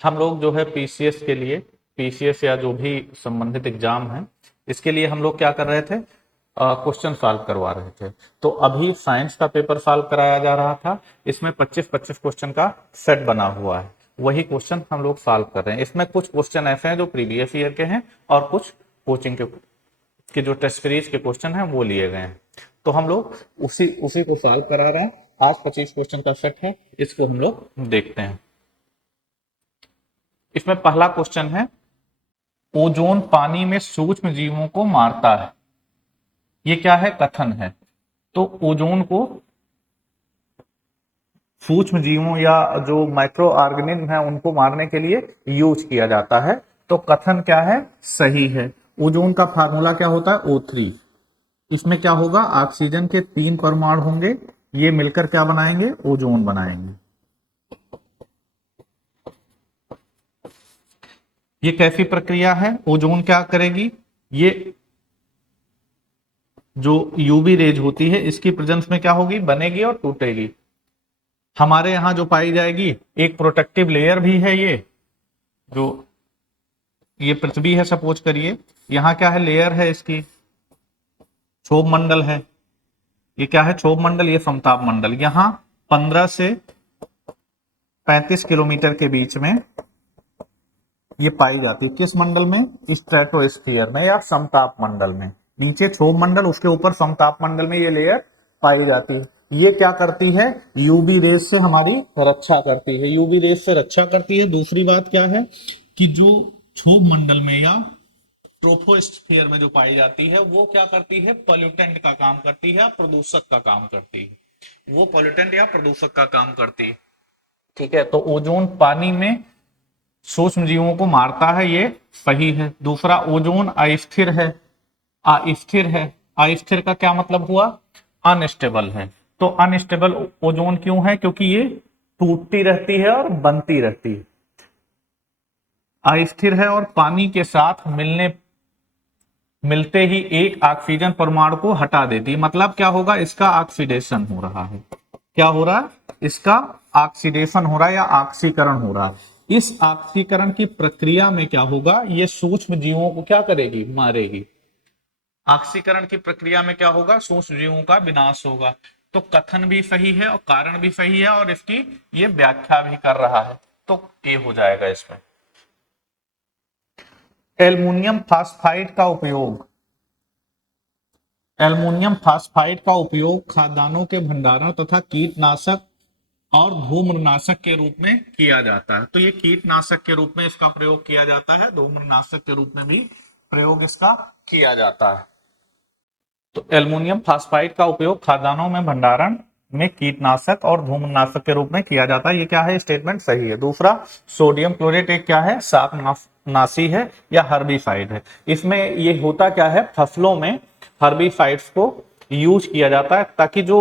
हम लोग जो है पीसीएस के लिए, पीसीएस या जो भी संबंधित एग्जाम है, इसके लिए हम लोग क्या कर रहे थे, क्वेश्चन सॉल्व करवा रहे थे। तो अभी साइंस का पेपर सॉल्व कराया जा रहा था, इसमें 25-25 क्वेश्चन का सेट बना हुआ है, वही क्वेश्चन हम लोग सॉल्व कर रहे हैं। इसमें कुछ क्वेश्चन ऐसे हैं जो प्रीवियस ईयर के हैं और कुछ कोचिंग के जो टेस्ट सीरीज के क्वेश्चन हैं वो लिए गए हैं। तो हम लोग उसी उसी को सॉल्व करा रहे हैं। आज 25 क्वेश्चन का सेट है, इसको हम लोग देखते हैं। इसमें पहला क्वेश्चन है, ओजोन पानी में सूक्ष्म जीवों को मारता है। ये क्या है, कथन है। तो ओजोन को सूक्ष्म जीवों या जो माइक्रो ऑर्गेनिज्म है उनको मारने के लिए यूज किया जाता है। तो कथन क्या है, सही है। ओजोन का फार्मूला क्या होता है, O3। इसमें क्या होगा, ऑक्सीजन के 3 परमाणु होंगे, ये मिलकर क्या बनाएंगे, ओजोन बनाएंगे। ये कैसी प्रक्रिया है, ओजोन क्या करेगी, ये जो यूवी रेज होती है इसकी प्रेजेंस में क्या होगी, बनेगी और टूटेगी। हमारे यहां जो पाई जाएगी, एक प्रोटेक्टिव लेयर भी है, ये जो ये पृथ्वी है सपोज करिए, यहां क्या है, लेयर है इसकी, क्षोभ मंडल है। ये क्या है, क्षोभ मंडल, ये समताप मंडल। यहां 15 से 35 किलोमीटर के बीच में ये पाई जाती है, किस मंडल में, स्ट्रेटोस्फीयर में या समताप मंडल में। नीचे क्षोभ मंडल, उसके ऊपर समताप मंडल में ये लेयर पाई जाती है। ये क्या करती है, यूवी रेज से हमारी रक्षा करती है, यूवी रेज से रक्षा करती है। दूसरी बात क्या है कि जो क्षोभ मंडल में या ट्रोपोस्फीयर में जो पाई जाती है वो क्या करती है, पॉल्यूटेंट का काम करती है, प्रदूषक का काम करती है, वो पॉल्यूटेंट या प्रदूषक का काम करती है। ठीक है, तो ओजोन पानी में सूक्ष्म जीवों को मारता है, ये सही है। दूसरा, ओजोन अस्थिर है, अस्थिर है। अस्थिर का क्या मतलब हुआ, अनस्टेबल है। तो अनस्टेबल ओजोन क्यों है, क्योंकि ये टूटती रहती है और बनती रहती है। अस्थिर है और पानी के साथ मिलते ही एक ऑक्सीजन परमाणु को हटा देती है। मतलब क्या होगा, इसका ऑक्सीडेशन हो रहा है। क्या हो रहा है, इसका ऑक्सीडेशन हो रहा है या ऑक्सीकरण हो रहा है। इस ऑक्सीकरण की प्रक्रिया में क्या होगा, ये सूक्ष्म जीवों को क्या करेगी, मारेगी। ऑक्सीकरण की प्रक्रिया में क्या होगा, सूक्ष्म जीवों का विनाश होगा। तो कथन भी सही है और कारण भी सही है और इसकी ये व्याख्या भी कर रहा है, तो ये हो जाएगा इसमें। एल्युमिनियम फास्फाइड का उपयोग, एल्युमिनियम फास्फाइड का उपयोग खाद्यान्नों के भंडारण तथा कीटनाशक और धूम्रनाशक के रूप में किया जाता है। तो ये कीटनाशक के रूप में इसका प्रयोग किया जाता है, धूम्रनाशक के रूप में भी प्रयोग इसका किया जाता है। तो एल्युमिनियम फास्फाइड का उपयोग खाद्यान्नों में भंडारण में कीटनाशक और धूम्रनाशक के रूप में किया जाता है। ये क्या है, स्टेटमेंट सही है। दूसरा, सोडियम क्लोरेट एक क्या है, शाकनाशी है या हर्बिसाइड है। इसमें ये होता क्या है, फसलों में हर्बिसाइड्स को यूज किया जाता है ताकि जो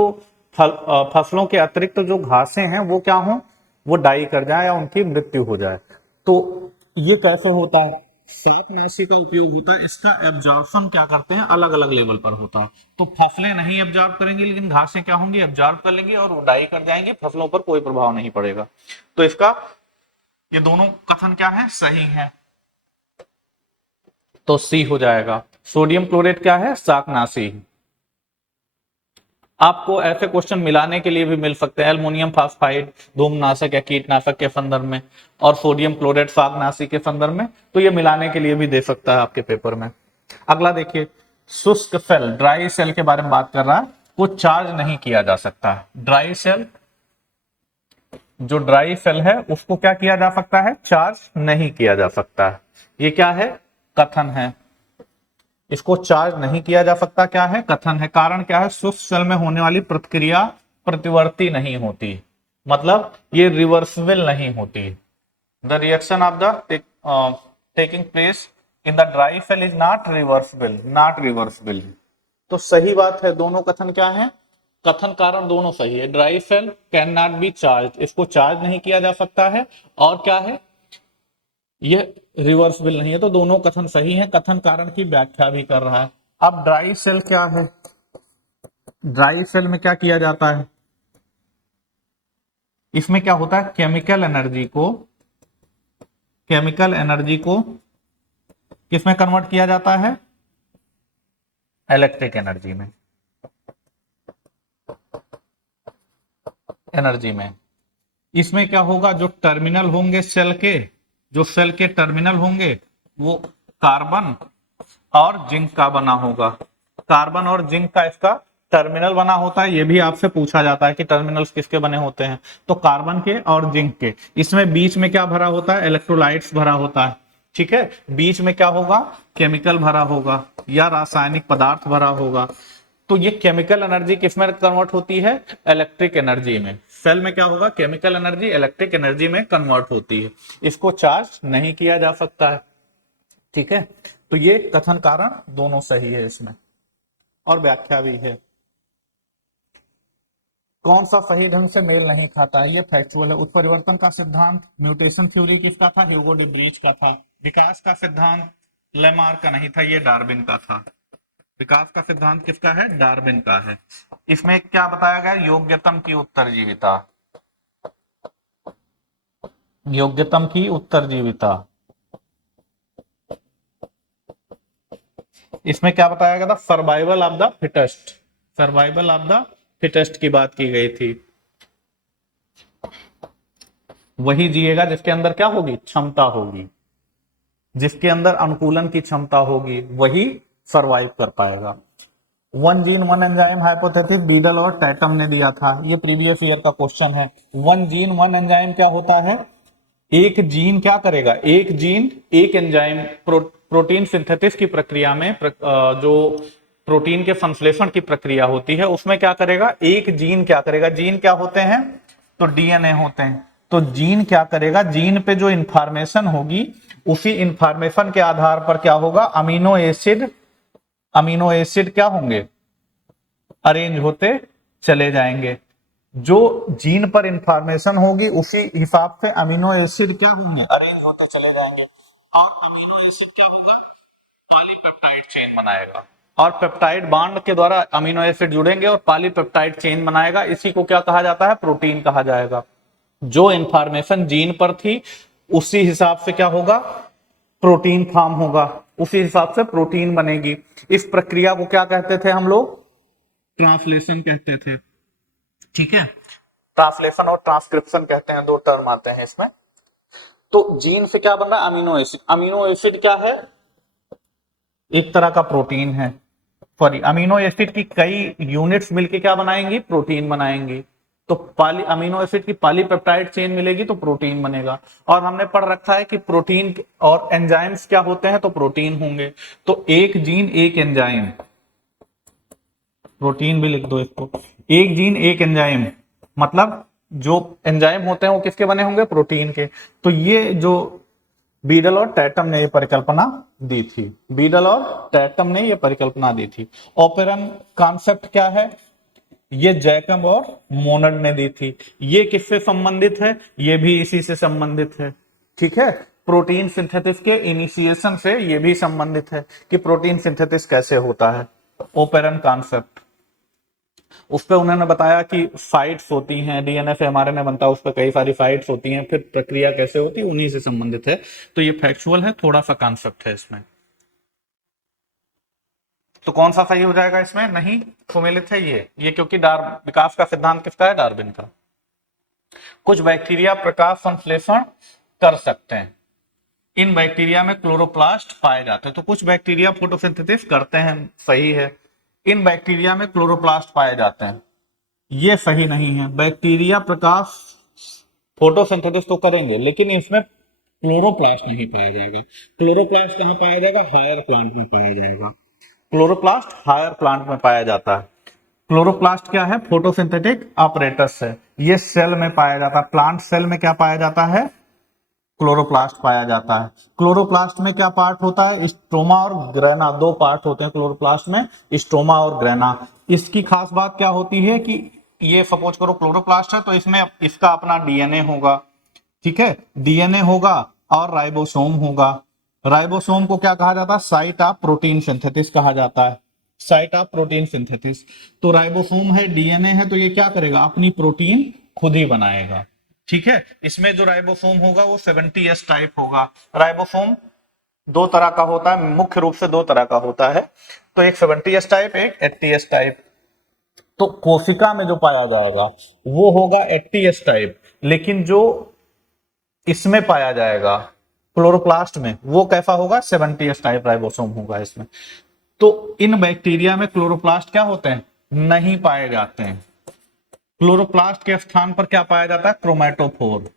फसलों के अतिरिक्त जो घासें हैं वो क्या हो, वो डाई कर जाए या उनकी मृत्यु हो जाए। तो ये कैसे होता है, शाकनाशी का उपयोग होता है, इसका एब्जॉर्प्शन क्या करते हैं, अलग अलग लेवल पर होता है। तो फसलें नहीं एब्जॉर्ब करेंगी लेकिन घासें क्या होंगी, एब्जॉर्ब कर लेंगी और डाई कर जाएंगी, फसलों पर कोई प्रभाव नहीं पड़ेगा। तो इसका ये दोनों कथन क्या है, सही है। तो सी हो जाएगा। सोडियम क्लोरेट क्या है, शाकनाशी। आपको ऐसे क्वेश्चन मिलाने के लिए भी मिल सकते हैं, एल्युमिनियम फास्फाइड धूम्रनाशक या कीटनाशक के संदर्भ में और सोडियम क्लोराइड शाकनाशी के संदर्भ में, तो ये मिलाने के लिए भी दे सकता है आपके पेपर में। अगला देखिए, शुष्क सेल, ड्राई सेल के बारे में बात कर रहा है, को चार्ज नहीं किया जा सकता है। ड्राई सेल, जो ड्राई सेल है उसको क्या किया जा सकता है, चार्ज नहीं किया जा सकता है। ये क्या है, कथन है। इसको चार्ज नहीं किया जा सकता क्या है, कथन है। कारण क्या है, शुष्क सेल में होने वाली प्रतिक्रिया प्रतिवर्ती नहीं होती, मतलब ये रिवर्सिबल नहीं होती। The reaction of the taking place in the dry cell is not reversible, not reversible. तो सही बात है, दोनों कथन क्या है, कथन कारण दोनों सही है। Dry cell can not be charge, इसको चार्ज नहीं किया जा सकता है, और क्या है, ये रिवर्सिबल नहीं है। तो दोनों कथन सही है, कथन कारण की व्याख्या भी कर रहा है। अब ड्राई सेल क्या है, ड्राई सेल में क्या किया जाता है, इसमें क्या होता है, केमिकल एनर्जी को केमिकल एनर्जी को किस में कन्वर्ट किया जाता है? इलेक्ट्रिक एनर्जी में, एनर्जी में। इसमें क्या होगा, जो टर्मिनल होंगे सेल के, जो सेल के टर्मिनल होंगे वो कार्बन और जिंक का बना होगा। कार्बन और जिंक का इसका टर्मिनल बना होता है। ये भी आपसे पूछा जाता है कि टर्मिनल्स किसके बने होते हैं, तो कार्बन के और जिंक के। इसमें बीच में क्या भरा होता है? इलेक्ट्रोलाइट्स भरा होता है। ठीक है, बीच में क्या होगा? केमिकल भरा होगा या रासायनिक पदार्थ भरा होगा। तो ये केमिकल एनर्जी किस में कन्वर्ट होती है? इलेक्ट्रिक एनर्जी में। सेल में क्या होगा? केमिकल एनर्जी इलेक्ट्रिक एनर्जी में कन्वर्ट होती है। इसको चार्ज नहीं किया जा सकता है। ठीक है, तो ये कथन कारण दोनों सही है इसमें, और व्याख्या भी है। कौन सा सही ढंग से मेल नहीं खाता है? ये फैक्चुअल है। उत्परिवर्तन का सिद्धांत, म्यूटेशन थ्योरी किसका था? ह्यूगो डे ब्रीज का था। विकास का सिद्धांत लेमार्क का नहीं था, ये डार्विन का था। विकास का सिद्धांत किसका है? डार्विन का है। इसमें क्या बताया गया? योग्यतम की उत्तरजीविता, योग्यतम की उत्तरजीविता। इसमें क्या बताया गया था? Survival of the fittest, survival of the fittest की बात की गई थी। वही जिएगा जिसके अंदर क्या होगी? क्षमता होगी। जिसके अंदर अनुकूलन की क्षमता होगी वही सरवाइव कर पाएगा। One gene one enzyme hypothesis beetle और टैटम ने दिया था, ये प्रीवियस ईयर का क्वेश्चन है। वन जीन वन एंजाइम क्या होता है? एक जीन क्या करेगा? एक जीन एक एंजाइम प्रोटीन सिंथेसिस की प्रक्रिया में जो प्रोटीन के संश्लेषण की प्रक्रिया होती है उसमें क्या करेगा? एक जीन क्या करेगा? जीन क्या होते हैं? तो डीएनए होते हैं। तो जीन क्या करेगा? जीन पे जो इंफॉर्मेशन होगी उसी इंफॉर्मेशन के आधार पर क्या होगा? अमीनो एसिड, अमीनो एसिड क्या होंगे? अरेंज होते चले जाएंगे। जो जीन पर इंफॉर्मेशन होगी उसी हिसाब से अमीनो एसिड क्या होंगे? अरेंज होते चले जाएंगे। और अमीनो एसिड क्या होगा? पॉलीपेप्टाइड चेन बनाएगा, और पेप्टाइड बॉन्ड के द्वारा अमीनो एसिड जुड़ेंगे और पॉलीपेप्टाइड चेन बनाएगा। इसी को क्या कहा जाता है? प्रोटीन कहा जाएगा। जो इंफॉर्मेशन जीन पर थी उसी हिसाब से क्या होगा? प्रोटीन फॉर्म होगा, उसी हिसाब से प्रोटीन बनेगी। इस प्रक्रिया को क्या कहते थे हम लोग? ट्रांसलेशन कहते थे। ठीक है, ट्रांसलेशन और ट्रांसक्रिप्शन कहते हैं, दो टर्म आते हैं इसमें। तो जीन से क्या बन रहा है? Amino acid. अमीनो एसिड क्या है? एक तरह का प्रोटीन है। सॉरी, अमीनो एसिड की कई यूनिट्स मिलके क्या बनाएंगी? प्रोटीन बनाएंगी। तो पॉली अमीनो एसिड की पॉलीपेप्टाइड चेन मिलेगी तो प्रोटीन बनेगा। और हमने पढ़ रखा है कि प्रोटीन और एंजाइम्स क्या होते हैं? तो प्रोटीन होंगे। तो एक जीन एक एंजाइम, प्रोटीन भी लिख दो इसको। एक जीन एक एंजाइम मतलब जो एंजाइम होते हैं वो किसके बने होंगे? प्रोटीन के। तो ये जो बीडल और टैटम ने ये परिकल्पना दी थी, बीडल और टैटम ने ये परिकल्पना दी थी। ऑपेरन कॉन्सेप्ट क्या है? ये जैकब और मोनड ने दी थी। ये किससे संबंधित है? ये भी इसी से संबंधित है। ठीक है, प्रोटीन सिंथेसिस के इनिशिएशन से ये भी संबंधित है कि प्रोटीन सिंथेसिस कैसे होता है। ओपेरन कॉन्सेप्ट, उस पर उन्होंने बताया कि साइट्स होती हैं, डीएनए से एमआरएनए बनता है, उस पर कई सारी साइट्स होती हैं, फिर प्रक्रिया कैसे होती है उन्हीं से संबंधित है। तो ये फैक्चुअल है, थोड़ा सा कॉन्सेप्ट है इसमें। तो कौन सा सही हो जाएगा इसमें? नहीं, सुमेलित है ये क्योंकि विकास का सिद्धांत किसका है? डार्विन का। कुछ बैक्टीरिया प्रकाश संश्लेषण कर सकते हैं। इन बैक्टीरिया में क्लोरोप्लास्ट पाए जाते हैं। तो कुछ बैक्टीरिया फोटोसिंथेसिस करते हैं, सही है। इन बैक्टीरिया में क्लोरोप्लास्ट पाए जाते हैं, ये सही नहीं है। बैक्टीरिया प्रकाश फोटोसिंथेसिस तो करेंगे लेकिन इसमें क्लोरोप्लास्ट नहीं पाया जाएगा। क्लोरोप्लास्ट कहां पाया जाएगा? हायर प्लांट में पाया जाएगा। क्लोरोप्लास्ट हायर प्लांट में पाया जाता है। क्लोरोप्लास्ट क्या है? फोटोसिंथेटिक ऑपरेटस है। ये सेल में पाया जाता है। प्लांट सेल में क्या पाया जाता है? क्लोरोप्लास्ट पाया जाता है। क्लोरोप्लास्ट में क्या पार्ट होता है? स्ट्रोमा और ग्रेना, दो पार्ट होते हैं क्लोरोप्लास्ट में, स्ट्रोमा और ग्रेना। इसकी खास बात क्या होती है कि ये सपोज करो क्लोरोप्लास्ट है तो इसमें इसका अपना डीएनए होगा। ठीक है, डीएनए होगा और राइबोसोम होगा। राइबोसोम को क्या कहा जाता है? साइट ऑफ प्रोटीन सिंथेसिस कहा जाता है, साइट ऑफ प्रोटीन सिंथेसिस। तो राइबोसोम है, डीएनए है, तो ये क्या करेगा? अपनी प्रोटीन खुद ही बनाएगा। ठीक है, इसमें जो राइबोसोम होगा वो 70S टाइप होगा। राइबोसोम दो तरह का होता है, मुख्य रूप से दो तरह का होता है, तो एक 70S टाइप, एक 80S टाइप। तो कोशिका में जो पाया जाएगा वो होगा 80S टाइप, लेकिन जो इसमें पाया जाएगा क्लोरोप्लास्ट में वो कैसा होगा, 70S टाइप राइबोसोम होगा इसमें। तो इन बैक्टीरिया में क्लोरोप्लास्ट क्या होते हैं, नहीं पाए जाते हैं। क्लोरोप्लास्ट के स्थान पर क्या पाया जाता है, क्रोमेटोफोर।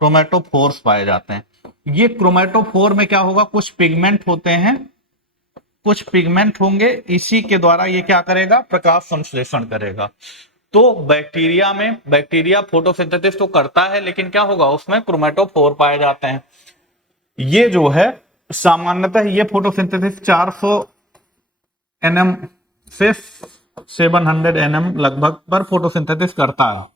क्रोमेटोफोर्स पाए जाते हैं। ये क्रोमेटोफोर में क्या होगा, कुछ पिगमेंट होते हैं, कुछ पिगमेंट होंगे, इसी के द्वारा ये क्या करेगा, प्रकाश संश्लेषण करेगा। तो बैक्टीरिया में, बैक्टीरिया फोटोसिंथेसिस तो करता है, लेकिन क्या होगा उसमें क्रोमेटोफोर पाए जाते हैं। ये जो है सामान्यतः ये फोटोसिंथेसिस 400 nm से 700 nm लगभग पर फोटोसिंथेसिस करता है,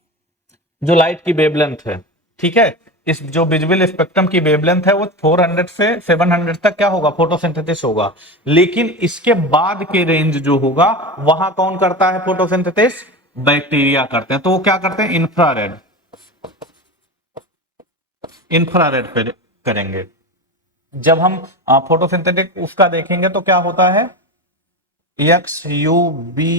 जो लाइट की वेवलेंथ है। ठीक है, इस जो विजिबल स्पेक्ट्रम की वेवलेंथ है वो 400 से 700 तक क्या होगा, फोटोसिंथेसिस होगा। लेकिन इसके बाद के रेंज जो होगा वहां कौन करता है फोटोसिंथेसिस, बैक्टीरिया करते हैं। तो वो क्या करते हैं, इंफ्रारेड, इंफ्रारेड पे करेंगे। जब हम फोटोसिंथेटिक उसका देखेंगे तो क्या होता है, X U B,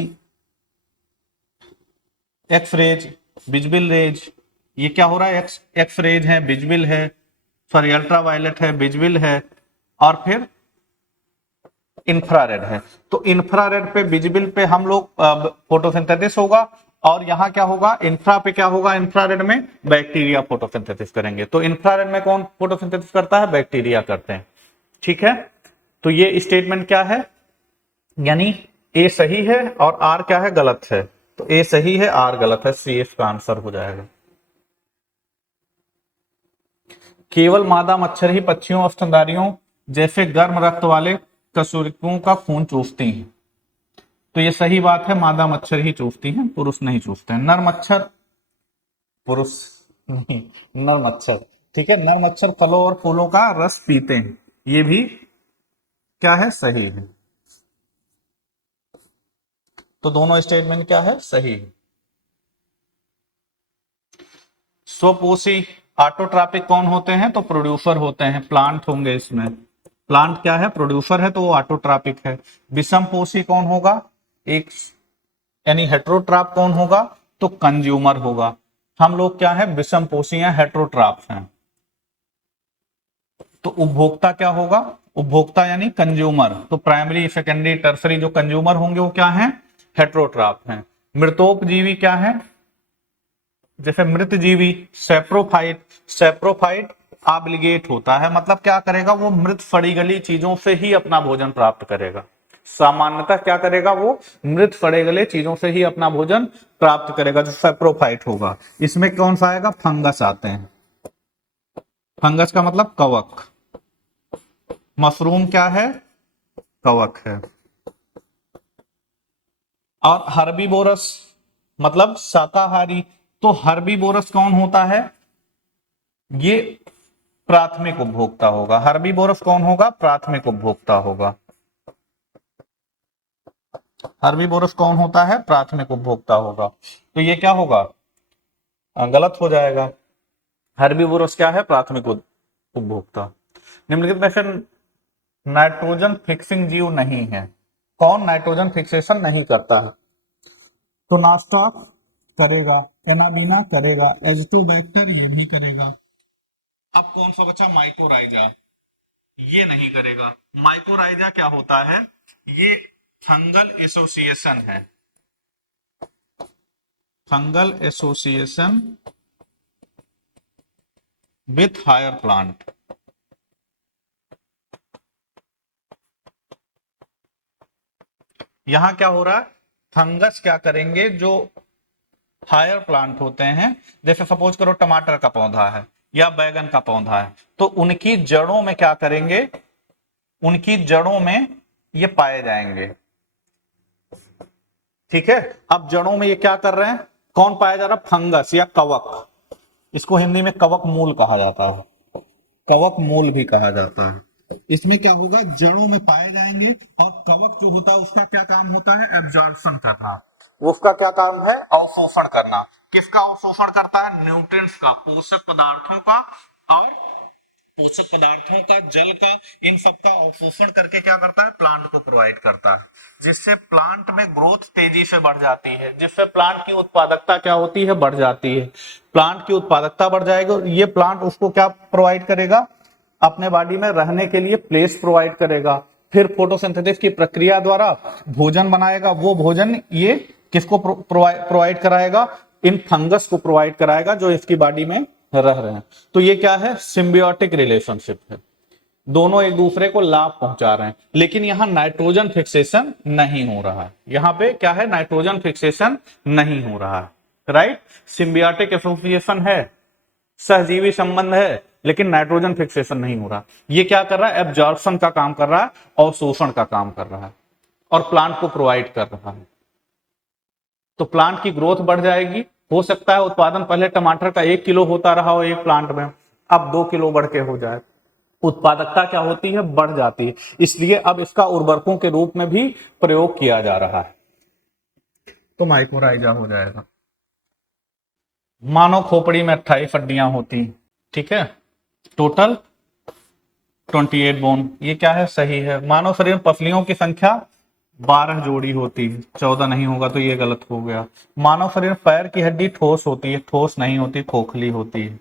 X rays, visible rays, ये क्या हो रहा है, एक्स रेज है, विजिबल है, सॉरी अल्ट्रावायलेट है, विजिबल है, और फिर इंफ्रारेड है। तो इंफ्रारेड पे, विजिबल पे हम लोग फोटोसिंथेसिस होगा, और यहां क्या होगा, इंफ्रा पे क्या होगा, इंफ्रारेड में बैक्टीरिया फोटोसिंथेसिस करेंगे। तो इंफ्रारेड में कौन फोटोसिंथेसिस करता है, बैक्टीरिया करते हैं। ठीक है, तो ये स्टेटमेंट क्या है, यानी ए सही है और आर क्या है, गलत है। तो ए सही है, आर गलत है, सी इसका आंसर हो जाएगा। केवल मादा मच्छर ही पक्षियों और स्तनधारियों जैसे गर्म रक्त वाले कशेरुकियों का खून चूसती हैं। तो ये सही बात है, मादा मच्छर ही चूसती हैं, पुरुष नहीं चूसते हैं। नर मच्छर, पुरुष नहीं, नर मच्छर। ठीक है, नर मच्छर फलों और फूलों का रस पीते हैं, ये भी क्या है, सही है। तो दोनों स्टेटमेंट क्या है, सही है। स्वपोषी ऑटोट्रॉपिक कौन होते हैं, तो प्रोड्यूसर होते हैं, प्लांट होंगे इसमें। प्लांट क्या है, प्रोड्यूसर है, तो वो ऑटोट्रॉपिक है। विषमपोषी कौन होगा, एक यानी हेट्रोट्रॉप कौन होगा, तो कंज्यूमर होगा। हम लोग क्या है, विषमपोषी हैं, हेट्रोट्रॉप हैं। तो उपभोक्ता क्या होगा, उपभोक्ता यानी कंज्यूमर। तो प्राइमरी, सेकेंडरी, टर्सरी जो कंज्यूमर होंगे वो क्या है, हेट्रोट्रॉप हैं। मृतोपजीवी क्या है, जैसे मृत जीवी, सेप्रोफाइट, सेप्रोफाइट ऑब्लिगेट होता है, मतलब क्या करेगा, वो मृत सड़ी गली चीजों से ही अपना भोजन प्राप्त करेगा। सामान्यतः क्या करेगा, वो मृत सड़े गले चीजों से ही अपना भोजन प्राप्त करेगा, जो सेप्रोफाइट होगा। इसमें कौन सा आएगा, फंगस आते हैं। फंगस का मतलब कवक। मशरूम क्या है, कवक है। और हर्बीवोरस मतलब शाकाहारी। तो हर्बीवोरस कौन होता है, ये प्राथमिक उपभोक्ता होगा। हर्बीवोरस कौन होगा, प्राथमिक उपभोक्ता होगा। हर्बीवोरस कौन होता है, प्राथमिक उपभोक्ता होगा। तो ये क्या होगा, गलत हो जाएगा। हर्बीवोरस क्या है, प्राथमिक उपभोक्ता। निम्नलिखित में से नाइट्रोजन फिक्सिंग जीव नहीं है, कौन नाइट्रोजन फिक्सेशन नहीं करता है, तो नास्टॉक करेगा, एनाबीना करेगा, एजिटोबैक्टर ये भी करेगा। अब कौन सा बचा, माइकोराइजा, ये नहीं करेगा। माइकोराइजा क्या होता है, ये फंगल एसोसिएशन है, fungal association with higher plant. यहां क्या हो रहा है, फंगस क्या करेंगे, जो हायर प्लांट होते हैं, जैसे सपोज करो टमाटर का पौधा है या बैगन का पौधा है, तो उनकी जड़ों में क्या करेंगे, उनकी जड़ों में ये पाए जाएंगे। ठीक है, अब जड़ों में ये क्या कर रहे हैं, कौन पाया जा रहा है, फंगस या कवक। इसको हिंदी में कवक मूल कहा जाता है, कवक मूल भी कहा जाता है। इसमें क्या होगा, जड़ों में पाए जाएंगे, और कवक जो होता है उसका क्या काम होता है, एब्जॉर्प्शन करना। उसका क्या काम है? अवशोषण करना। किसका अवशोषण करता है? न्यूट्रिएंट्स का, पोषक पदार्थों का, और पोषक पदार्थों का, जल का, इन सब का अवशोषण करके क्या करता है? प्लांट को प्रोवाइड करता है, जिससे प्लांट में ग्रोथ तेजी से बढ़ जाती है, जिससे प्लांट की उत्पादकता क्या होती है? बढ़ जाती है। प्लांट की उत्पादकता बढ़ जाएगी और ये प्लांट उसको क्या प्रोवाइड करेगा? अपने बॉडी में रहने के लिए प्लेस प्रोवाइड करेगा। फिर फोटोसिंथेसिस की प्रक्रिया द्वारा भोजन बनाएगा। वो भोजन ये किसको प्रोवाइड कराएगा? इन फंगस को प्रोवाइड कराएगा जो इसकी बॉडी में रह रहे हैं। तो ये क्या है? सिम्बियोटिक रिलेशनशिप है, दोनों एक दूसरे को लाभ पहुंचा रहे हैं। लेकिन यहां नाइट्रोजन फिक्सेशन नहीं हो रहा है। यहां पे क्या है? नाइट्रोजन फिक्सेशन नहीं हो रहा है, राइट। सिम्बियोटिक एसोसिएशन है, सहजीवी संबंध है, लेकिन नाइट्रोजन फिक्सेशन नहीं हो रहा। ये क्या कर रहा है? एब्जॉर्प्शन का काम कर रहा है, अवशोषण का काम कर रहा है, और प्लांट को प्रोवाइड कर रहा है। तो प्लांट की ग्रोथ बढ़ जाएगी। हो सकता है उत्पादन पहले टमाटर का 1 किलो होता रहा हो एक प्लांट में, अब 2 किलो बढ़ के हो जाए। उत्पादकता क्या होती है? बढ़ जाती है। इसलिए अब इसका उर्वरकों के रूप में भी प्रयोग किया जा रहा है। तो माइकोराइजा हो जाएगा। मानव खोपड़ी में 28 हड्डियां होती, ठीक है, टोटल 28 बोन। ये क्या है? सही है। मानव शरीर में पसलियों की संख्या 12 जोड़ी होती है, 14 नहीं होगा तो ये गलत हो गया। मानव शरीर में पैर की हड्डी ठोस होती है, ठोस नहीं होती, खोखली होती है।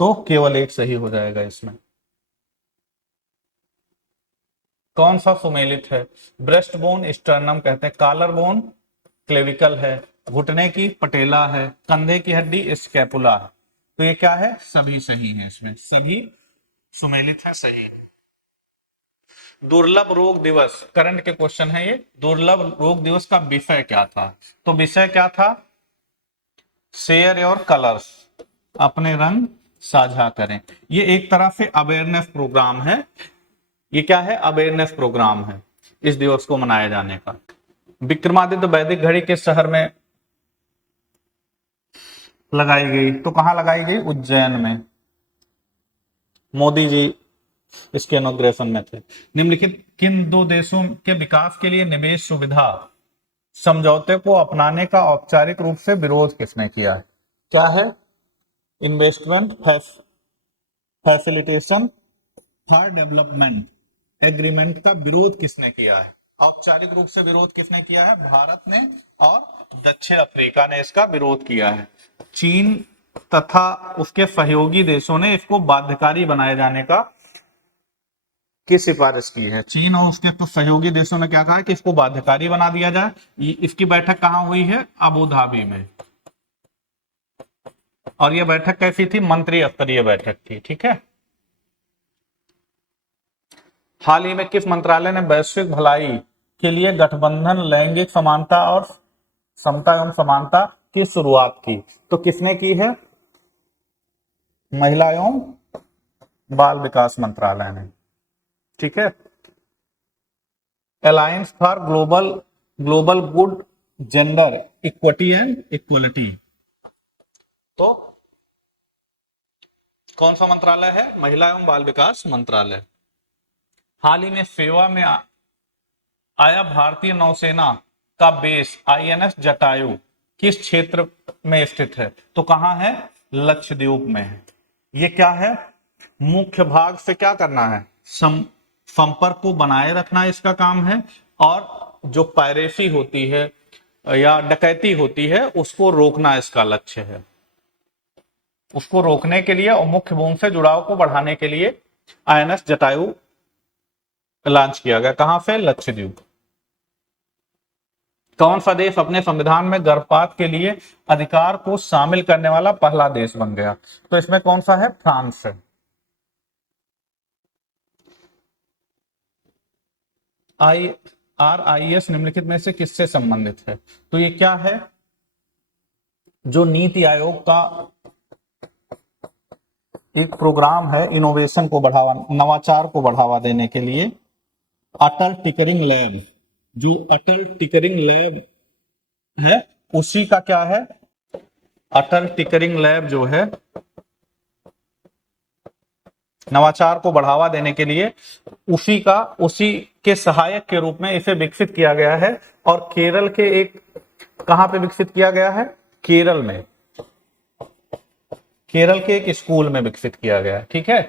तो केवल एक सही हो जाएगा इसमें। कौन सा सुमेलित है? ब्रेस्ट बोन स्टर्नम कहते हैं, कॉलर बोन क्लेविकल है, घुटने की पटेला है, कंधे की हड्डी स्कैपुला है। तो ये क्या है? सभी सही है, इसमें सभी सुमेलित है, सही है। दुर्लभ रोग दिवस, करंट के क्वेश्चन है ये। दुर्लभ रोग दिवस का विषय क्या था? तो विषय क्या था? शेयर योर कलर्स, अपने रंग साझा करें। ये एक तरह से अवेयरनेस प्रोग्राम है। ये क्या है? अवेयरनेस प्रोग्राम है इस दिवस को मनाए जाने का। विक्रमादित्य वैदिक घड़ी किस शहर में लगाई गई? तो कहां लगाई गई? उज्जैन में। मोदी जी इसके इनॉग्रेशन में थे। निम्नलिखित किन दो देशों के विकास के लिए निवेश सुविधा समझौते को अपनाने का औपचारिक रूप से विरोध किसने किया है? क्या है? Investment facilitation for development agreement का विरोध किसने किया है? औपचारिक रूप से विरोध किसने किया है? भारत ने, और दक्षिण अफ्रीका ने इसका विरोध किया है। चीन तथा उसके सहयोगी देशों ने इसको बाध्यकारी बनाए जाने का की सिफारिश की है। चीन और उसके तो सहयोगी देशों ने क्या कहा है कि इसको बाध्यकारी बना दिया जाए। इसकी बैठक कहां हुई है? अबू धाबी में। और यह बैठक कैसी थी? मंत्री स्तरीय बैठक थी, ठीक है। हाल ही में किस मंत्रालय ने वैश्विक भलाई के लिए गठबंधन लैंगिक समानता और समता एवं समानता की शुरुआत की? तो किसने की है? महिला एवं बाल विकास मंत्रालय ने, ठीक है। Alliance for global good gender equity and equality. तो कौन सा मंत्रालय है? महिला एवं बाल विकास मंत्रालय। हाल ही में सेवा में आया भारतीय नौसेना का बेस INS जटायु किस क्षेत्र में स्थित है? तो कहां है? लक्षद्वीप में है। ये क्या है? मुख्य भाग से क्या करना है? संपर्क को बनाए रखना इसका काम है, और जो पायरेसी होती है या डकैती होती है उसको रोकना इसका लक्ष्य है। उसको रोकने के लिए और मुख्य भूमि से जुड़ाव को बढ़ाने के लिए INS जटायु लॉन्च किया गया। कहां से? लक्षद्वीप। कौन सा देश अपने संविधान में गर्भपात के लिए अधिकार को शामिल करने वाला पहला देश बन गया? तो इसमें कौन सा है? फ्रांस है। RIS निम्नलिखित में से किससे संबंधित है? तो ये क्या है? जो नीति आयोग का एक प्रोग्राम है इनोवेशन को बढ़ावा, नवाचार को बढ़ावा देने के लिए। अटल टिकरिंग लैब, जो अटल टिकरिंग लैब है उसी का क्या है? अटल टिकरिंग लैब जो है नवाचार को बढ़ावा देने के लिए उसी के सहायक के रूप में इसे विकसित किया गया है। और केरल के एक कहां पे विकसित किया गया है? केरल में, केरल के एक स्कूल में विकसित किया गया है। ठीक है,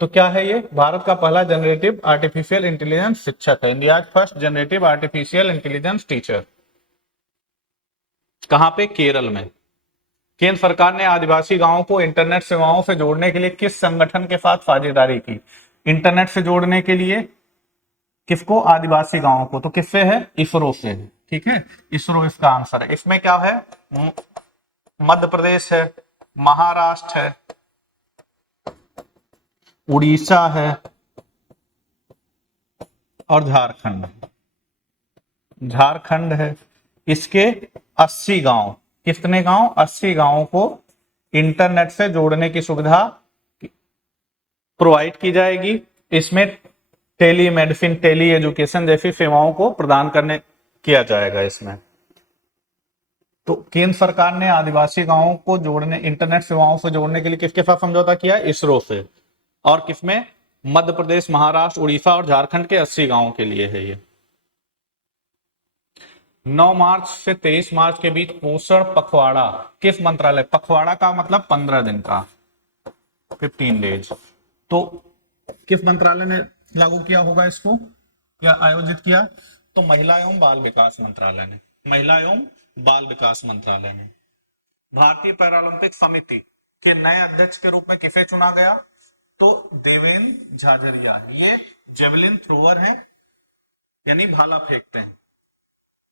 तो क्या है ये? भारत का पहला जनरेटिव आर्टिफिशियल इंटेलिजेंस शिक्षक है, India first generative artificial intelligence teacher. कहां पे? केरल में। केंद्र सरकार ने आदिवासी गांवों को इंटरनेट सेवाओं से जोड़ने के लिए किस संगठन के साथ साझेदारी की? इंटरनेट से जोड़ने के लिए किसको? आदिवासी गांवों को। तो किससे है? इसरो से है। ठीक है, इसरो इसका आंसर है। इसमें क्या है? मध्य प्रदेश है, महाराष्ट्र है, उड़ीसा है और झारखंड। झारखंड है। इसके 80 गांव, कितने गांव? 80 गांवों को इंटरनेट से जोड़ने की सुविधा प्रोवाइड की जाएगी। इसमें टेली मेडिसिन, टेली एजुकेशन जैसी सेवाओं को प्रदान करने किया जाएगा इसमें। तो केंद्र सरकार ने आदिवासी गांवों को जोड़ने, इंटरनेट सेवाओं से जोड़ने के लिए किसके साथ समझौता किया? इसरो से। और किसमें? मध्य प्रदेश, महाराष्ट्र, उड़ीसा और झारखंड के 80 गांवों के लिए है ये। 9 मार्च से 23 मार्च के बीच पोषण पखवाड़ा किस मंत्रालय? पखवाड़ा का मतलब 15 दिन का, 15 डेज। तो किस मंत्रालय ने लागू किया होगा इसको या आयोजित किया? तो महिला एवं बाल विकास मंत्रालय ने, महिला एवं बाल विकास मंत्रालय ने। भारतीय पैरालंपिक समिति के नए अध्यक्ष के रूप में किसे चुना गया? तो देवेंद्र झाझरिया। ये जेवलिन थ्रोअर हैं, यानी भाला फेंकते हैं।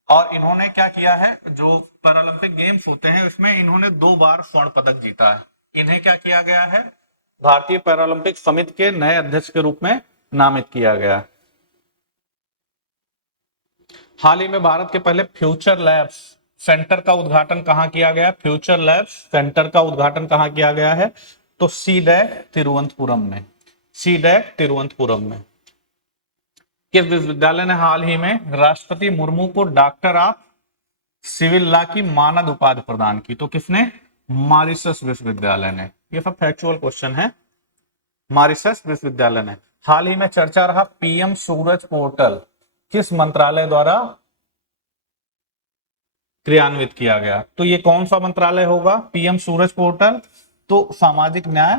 और इन्होंने क्या किया है? जो पैरालंपिक गेम्स होते हैं उसमें इन्होंने 2 बार स्वर्ण पदक जीता है। इन्हें क्या किया गया है? भारतीय पैरालंपिक समिति के नए अध्यक्ष के रूप में नामित किया गया। हाल ही में भारत के पहले फ्यूचर लैब्स सेंटर का उद्घाटन कहां किया गया? फ्यूचर लैब्स सेंटर का उद्घाटन कहां किया गया है? तो सीडैक तिरुवनंतपुरम में, सीडैक तिरुवनंतपुरम में। किस विश्वविद्यालय ने हाल ही में राष्ट्रपति मुर्मू को डॉक्टर ऑफ सिविल लॉ की मानद उपाधि प्रदान की? तो किसने? मॉरिशस विश्वविद्यालय ने। ये सब फैक्चुअल क्वेश्चन है। मॉरिशस विश्वविद्यालय ने। हाल ही में चर्चा रहा पीएम सूरज पोर्टल किस मंत्रालय द्वारा क्रियान्वित किया गया? तो ये कौन सा मंत्रालय होगा? पीएम सूरज पोर्टल तो सामाजिक न्याय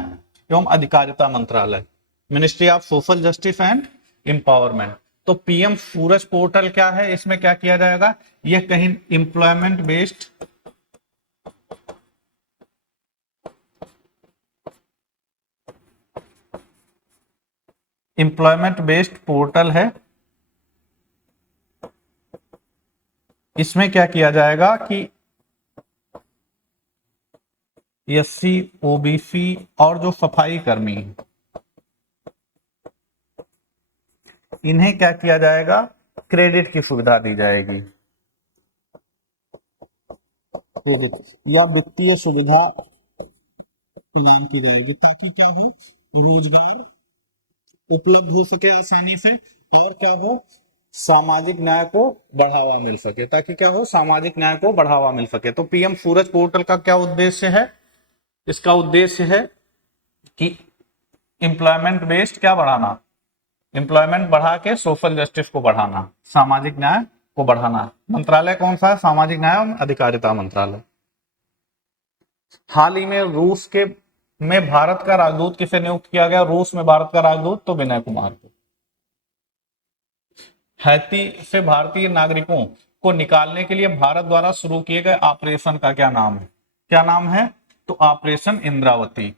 एवं अधिकारिता मंत्रालय, ministry of social justice and empowerment. तो पीएम सूरज पोर्टल क्या है? इसमें क्या किया जाएगा? यह कहीं एम्प्लॉयमेंट बेस्ड पोर्टल है। इसमें क्या किया जाएगा कि एससी, ओबीसी और जो सफाई कर्मी, इन्हें क्या किया जाएगा? क्रेडिट की सुविधा दी जाएगी या वित्तीय सुविधा प्रदान की जाएगी, ताकि क्या हो? रोजगार उपलब्ध हो सके आसानी से और क्या हो? सामाजिक न्याय को बढ़ावा मिल सके, ताकि क्या हो? सामाजिक न्याय को बढ़ावा मिल सके। तो पीएम सूरज पोर्टल का क्या उद्देश्य है? इसका उद्देश्य है कि एम्प्लॉयमेंट बेस्ड क्या बढ़ाना? एम्प्लॉयमेंट बढ़ा के सोशल जस्टिस को बढ़ाना, सामाजिक न्याय को बढ़ाना। मंत्रालय कौन सा है? सामाजिक न्याय एवं अधिकारिता मंत्रालय। हाल ही में रूस के में भारत का राजदूत किसे नियुक्त किया गया? रूस में भारत का राजदूत तो विनय कुमार को। हैती से भारतीय नागरिकों को निकालने के लिए भारत द्वारा शुरू किए गए ऑपरेशन का क्या नाम है? क्या नाम है? तो ऑपरेशन इंद्रावती।